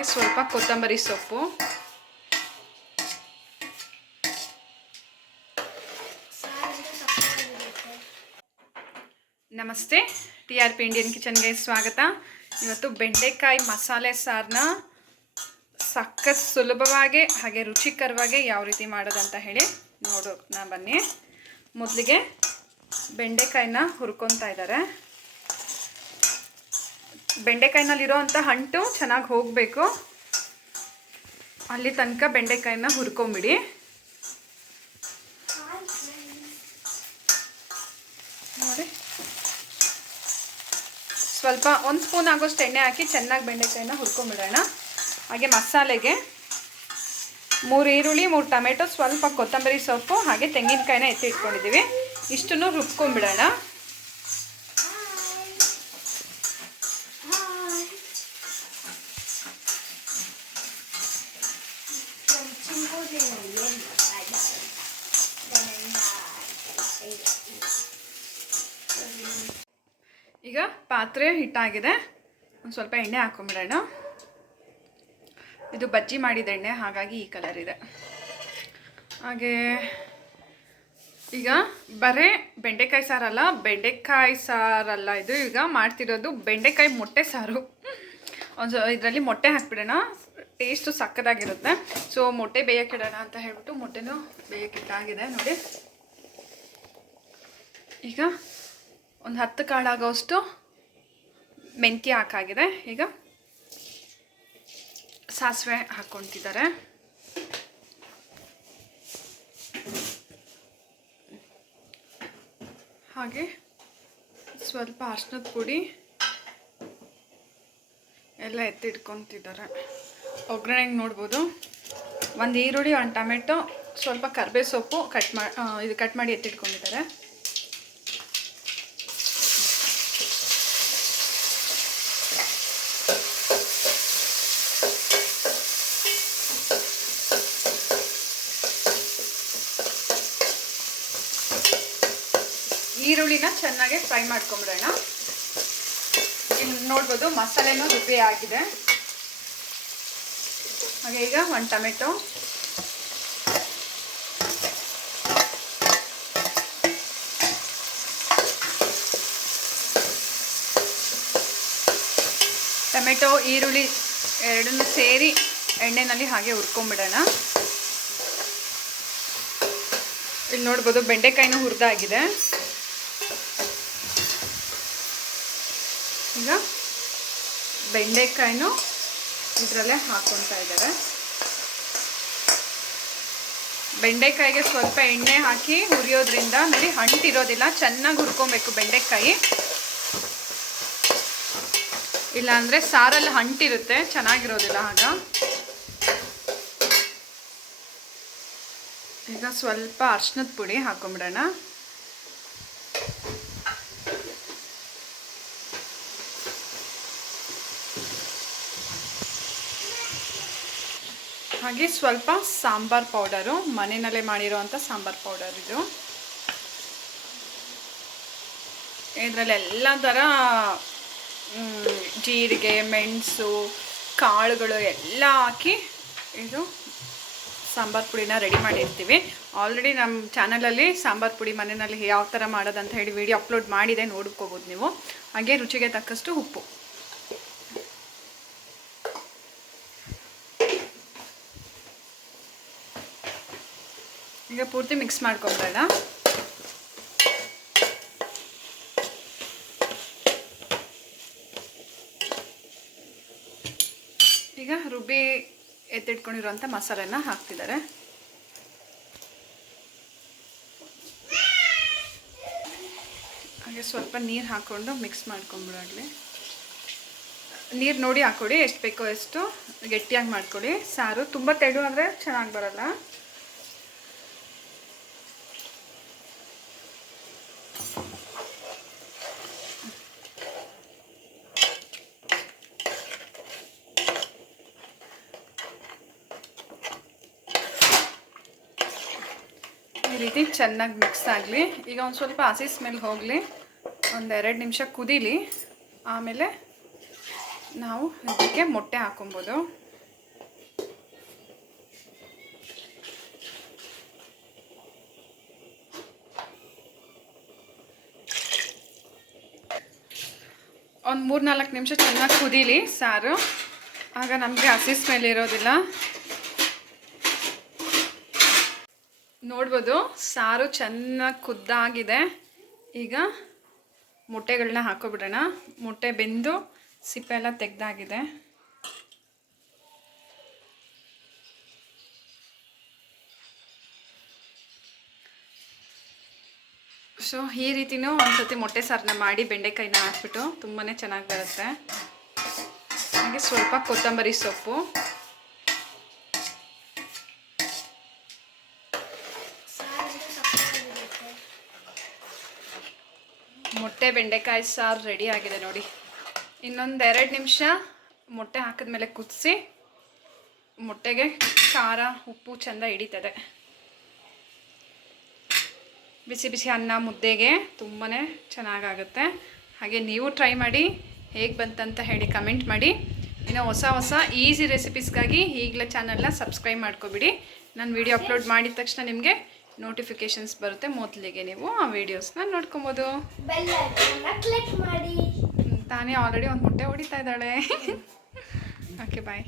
ಹಾಗೆ ಸ್ವಲ್ಪ ಕೊತ್ತಂಬರಿ ಸೊಪ್ಪು, ನಮಸ್ತೆ. TRP ಇಂಡಿಯನ್ ಕಿಚನ್ಗೆ ಸ್ವಾಗತ. ಇವತ್ತು ಬೆಂಡೆಕಾಯಿ ಮಸಾಲೆ ಸಾರನ್ನ ಸಖತ್ ಸುಲಭವಾಗಿ ಹಾಗೆ ರುಚಿಕರವಾಗಿ ಯಾವ ರೀತಿ ಮಾಡೋದಂತ ಹೇಳಿ ನೋಡೋಣ ಬನ್ನಿ. ಮೊದಲಿಗೆ ಬೆಂಡೆಕಾಯಿನ ಹುರ್ಕೊತಾ ಇದ್ದಾರೆ. ಬೆಂಡೆಕಾಯಿನಲ್ಲಿರೋ ಅಂಥ ಅಂಟು ಚೆನ್ನಾಗಿ ಹೋಗಬೇಕು, ಅಲ್ಲಿ ತನಕ ಬೆಂಡೆಕಾಯಿನ ಹುರ್ಕೊಂಬಿಡಿ. ನೋಡಿ, ಸ್ವಲ್ಪ 1 ಸ್ಪೂನ್ ಆಗೋಷ್ಟು ಎಣ್ಣೆ ಹಾಕಿ ಚೆನ್ನಾಗಿ ಬೆಂಡೆಕಾಯಿನ ಹುರ್ಕೊಂಬಿಡೋಣ. ಹಾಗೆ ಮಸಾಲೆಗೆ 3 ಈರುಳ್ಳಿ, 3 ಟೊಮೆಟೊ, ಸ್ವಲ್ಪ ಕೊತ್ತಂಬರಿ ಸೊಪ್ಪು ಹಾಗೆ ತೆಂಗಿನಕಾಯಿನ ಎತ್ತಿ ಇಟ್ಕೊಂಡಿದ್ದೀವಿ. ಇಷ್ಟನ್ನು ರುಬ್ಕೊಂಬಿಡೋಣ. ಈಗ ಪಾತ್ರೆ ಹಿಟ್ಟಾಗಿದೆ, ಒಂದು ಸ್ವಲ್ಪ ಎಣ್ಣೆ ಹಾಕೊಂಬಿಡೋಣ. ಇದು ಬಜ್ಜಿ ಮಾಡಿದ ಎಣ್ಣೆ, ಹಾಗಾಗಿ ಈ ಕಲರ್ ಇದೆ. ಹಾಗೆ ಈಗ ಬರೀ ಬೆಂಡೆಕಾಯಿ ಸಾರಲ್ಲ ಇದು. ಈಗ ಮಾಡ್ತಿರೋದು ಬೆಂಡೆಕಾಯಿ ಮೊಟ್ಟೆ ಸಾರು. ಇದರಲ್ಲಿ ಮೊಟ್ಟೆ ಹಾಕ್ಬಿಡೋಣ, ಟೇಸ್ಟು ಸಕ್ಕತ್ತಾಗಿರುತ್ತೆ. ಸೊ ಮೊಟ್ಟೆ ಬೇಯಕ್ಕಿಡೋಣ ಅಂತ ಹೇಳ್ಬಿಟ್ಟು ಮೊಟ್ಟೆನೂ ಬೇಯಕ್ಕಿಟ್ಟಾಗಿದೆ ನೋಡಿ. ಈಗ ಒಂದು 10 ಕಾಳಾಗೋಷ್ಟು ಮೆಂತ್ಯ ಹಾಕಾಗಿದೆ. ಈಗ ಸಾಸಿವೆ ಹಾಕ್ಕೊತಿದ್ದಾರೆ. ಹಾಗೆ ಸ್ವಲ್ಪ ಅರಿಶಿನದ ಪುಡಿ ಎಲ್ಲ ಎತ್ತಿಟ್ಕೊತಿದ್ದಾರೆ. ಒಗ್ಗರಣೆಗೆ ನೋಡ್ಬೋದು, 1 ಈರುಳ್ಳಿ, 1 ಟೊಮೆಟೊ, ಸ್ವಲ್ಪ ಕರಿಬೇವು ಸೊಪ್ಪು ಕಟ್ ಮಾಡಿ ಎತ್ತಿಟ್ಕೊಂಡಿದ್ದಾರೆ. ಈರುಳ್ಳಿನ ಚೆನ್ನಾಗಿ ಫ್ರೈ ಮಾಡ್ಕೊಂಬಿಡೋಣ. ಇಲ್ಲಿ ನೋಡ್ಬೋದು ಮಸಾಲೆನೂ ರುಬ್ಬಿ ಆಗಿದೆ. ಹಾಗೆ ಈಗ 1 ಟೊಮೆಟೊ, ಈರುಳ್ಳಿ ಎರಡನ್ನೂ ಸೇರಿ ಎಣ್ಣೆನಲ್ಲಿ ಹಾಗೆ ಹುರ್ಕೊಂಬಿಡೋಣ. ಇಲ್ಲಿ ನೋಡ್ಬೋದು ಬೆಂಡೆಕಾಯಿನೂ ಹುರಿದಾಗಿದೆ. ಈಗ ಬೆಂಡೆಕಾಯಿನೂ ಇದರಲ್ಲೇ ಹಾಕ್ಕೊತಾ ಇದ್ದಾರೆ. ಬೆಂಡೆಕಾಯಿಗೆ ಸ್ವಲ್ಪ ಎಣ್ಣೆ ಹಾಕಿ ಹುರಿಯೋದ್ರಿಂದ ನೋಡಿ ಅಂಟಿರೋದಿಲ್ಲ, ಚೆನ್ನಾಗಿ ಹುರ್ಕೊಬೇಕು ಬೆಂಡೆಕಾಯಿ. ಇಲ್ಲಾಂದರೆ ಸಾರಲ್ಲಿ ಅಂಟಿರುತ್ತೆ, ಚೆನ್ನಾಗಿರೋದಿಲ್ಲ ಆಗ. ಈಗ ಸ್ವಲ್ಪ ಅರಿಶಿನದ ಪುಡಿ ಹಾಕೊಂಬಿಡೋಣ. ಹಾಗೆ ಸ್ವಲ್ಪ ಸಾಂಬಾರ್ ಪೌಡರು, ಮನೆಯಲ್ಲೇ ಮಾಡಿರೋವಂಥ ಸಾಂಬಾರ್ ಪೌಡರ್ ಇದು. ಇದರಲ್ಲಿ ಎಲ್ಲ ಥರ ಜೀರಿಗೆ, ಮೆಣಸು, ಕಾಳುಗಳು ಎಲ್ಲ ಹಾಕಿ ಇದು ಸಾಂಬಾರ್ ಪುಡಿನ ರೆಡಿ ಮಾಡಿರ್ತೀವಿ. ಆಲ್ರೆಡಿ ನಮ್ಮ ಚಾನಲಲ್ಲಿ ಸಾಂಬಾರ್ ಪುಡಿ ಮನೆಯಲ್ಲಿ ಯಾವ ಥರ ಮಾಡೋದಂತ ಹೇಳಿ ವಿಡಿಯೋ ಅಪ್ಲೋಡ್ ಮಾಡಿದೆ, ನೋಡ್ಕೋಬೋದು ನೀವು. ಹಾಗೆ ರುಚಿಗೆ ತಕ್ಕಷ್ಟು ಉಪ್ಪು. ಈಗ ಪೂರ್ತಿ ಮಿಕ್ಸ್ ಮಾಡ್ಕೊಂಬೇಡ. ಈಗ ರುಬ್ಬಿ ಎತ್ತಿಟ್ಕೊಂಡಿರುವಂಥ ಮಸಾಲೆನ ಹಾಕ್ತಿದ್ದಾರೆ. ಹಾಗೆ ಸ್ವಲ್ಪ ನೀರು ಹಾಕ್ಕೊಂಡು ಮಿಕ್ಸ್ ಮಾಡ್ಕೊಂಬಿಡೋಗ್ಲಿ. ನೀರು ನೋಡಿ ಹಾಕ್ಕೊಡಿ, ಎಷ್ಟು ಬೇಕೋ ಅಷ್ಟು ಗಟ್ಟಿಯಾಗಿ ಮಾಡ್ಕೊಳ್ಳಿ. ಸಾರು ತುಂಬ ತೆಳು ಅಂದರೆ ಚೆನ್ನಾಗಿ ಬರಲ್ಲ. ಈ ರೀತಿ ಚೆನ್ನಾಗಿ ಮಿಕ್ಸ್ ಆಗಲಿ. ಈಗ ಒಂದು ಸ್ವಲ್ಪ ಹಸಿ ಸ್ಮೆಲ್ ಹೋಗಲಿ, ಒಂದು 2 ನಿಮಿಷ ಕುದೀಲಿ. ಆಮೇಲೆ ನಾವು ಇದಕ್ಕೆ ಮೊಟ್ಟೆ ಹಾಕೊಬೋದು. ಒಂದು 3-4 ನಿಮಿಷ ಚೆನ್ನಾಗಿ ಕುದೀಲಿ ಸಾರು, ಆಗ ನಮಗೆ ಹಸಿ ಸ್ಮೆಲ್ ಇರೋದಿಲ್ಲ. ನೋಡ್ಬೋದು ಸಾರು ಚೆನ್ನಾಗಿ ಕುದ್ದಾಗಿದೆ. ಈಗ ಮೊಟ್ಟೆಗಳನ್ನ ಹಾಕೋಬಿಡೋಣ. ಮೊಟ್ಟೆ ಬೆಂದು ಸಿಪ್ಪೆ ಎಲ್ಲ ತೆಗೆದಾಗಿದೆ. ಸೊ ಈ ರೀತಿಯೂ ಒಂದ್ಸತಿ ಮೊಟ್ಟೆ ಸಾರನ್ನ ಮಾಡಿ ಬೆಂಡೆಕಾಯಿನ ಹಾಕ್ಬಿಟ್ಟು ತುಂಬಾ ಚೆನ್ನಾಗಿ ಬರುತ್ತೆ. ಹಾಗೆ ಸ್ವಲ್ಪ ಕೊತ್ತಂಬರಿ ಸೊಪ್ಪು, ಮೊಟ್ಟೆ ಬೆಂಡೆಕಾಯಿ ಸಾರು ರೆಡಿ ಆಗಿದೆ ನೋಡಿ. ಇನ್ನೊಂದು 2 ನಿಮಿಷ ಮೊಟ್ಟೆ ಹಾಕಿದ್ಮೇಲೆ ಕುದಿಸಿ, ಮೊಟ್ಟೆಗೆ ಖಾರ ಉಪ್ಪು ಚೆಂದ ಹಿಡಿತದೆ. ಬಿಸಿ ಬಿಸಿ ಅನ್ನ ಮುದ್ದೆಗೆ ತುಂಬಾ ಚೆನ್ನಾಗಾಗುತ್ತೆ. ಹಾಗೆ ನೀವು ಟ್ರೈ ಮಾಡಿ, ಹೇಗೆ ಬಂತಂತ ಹೇಳಿ ಕಮೆಂಟ್ ಮಾಡಿ. ಇನ್ನು ಹೊಸ ಈಸಿ ರೆಸಿಪೀಸ್ಗಾಗಿ ಈಗಲೇ ಚಾನಲ್ನ ಸಬ್ಸ್ಕ್ರೈಬ್ ಮಾಡ್ಕೊಬಿಡಿ. ನಾನು ವಿಡಿಯೋ ಅಪ್ಲೋಡ್ ಮಾಡಿದ ತಕ್ಷಣ ನಿಮಗೆ ನೋಟಿಫಿಕೇಷನ್ಸ್ ಬರುತ್ತೆ, ಮೊದಲಿಗೆ ನೀವು ಆ ವೀಡಿಯೋಸ್ನ ನೋಡ್ಕೊಬೋದು. ತಾನೇ ಆಲ್ರೆಡಿ ಒಂದು ಮೊಟ್ಟೆ ಹೊಡಿತಾ ಇದ್ದಾಳೆ. ಓಕೆ ಬಾಯ್.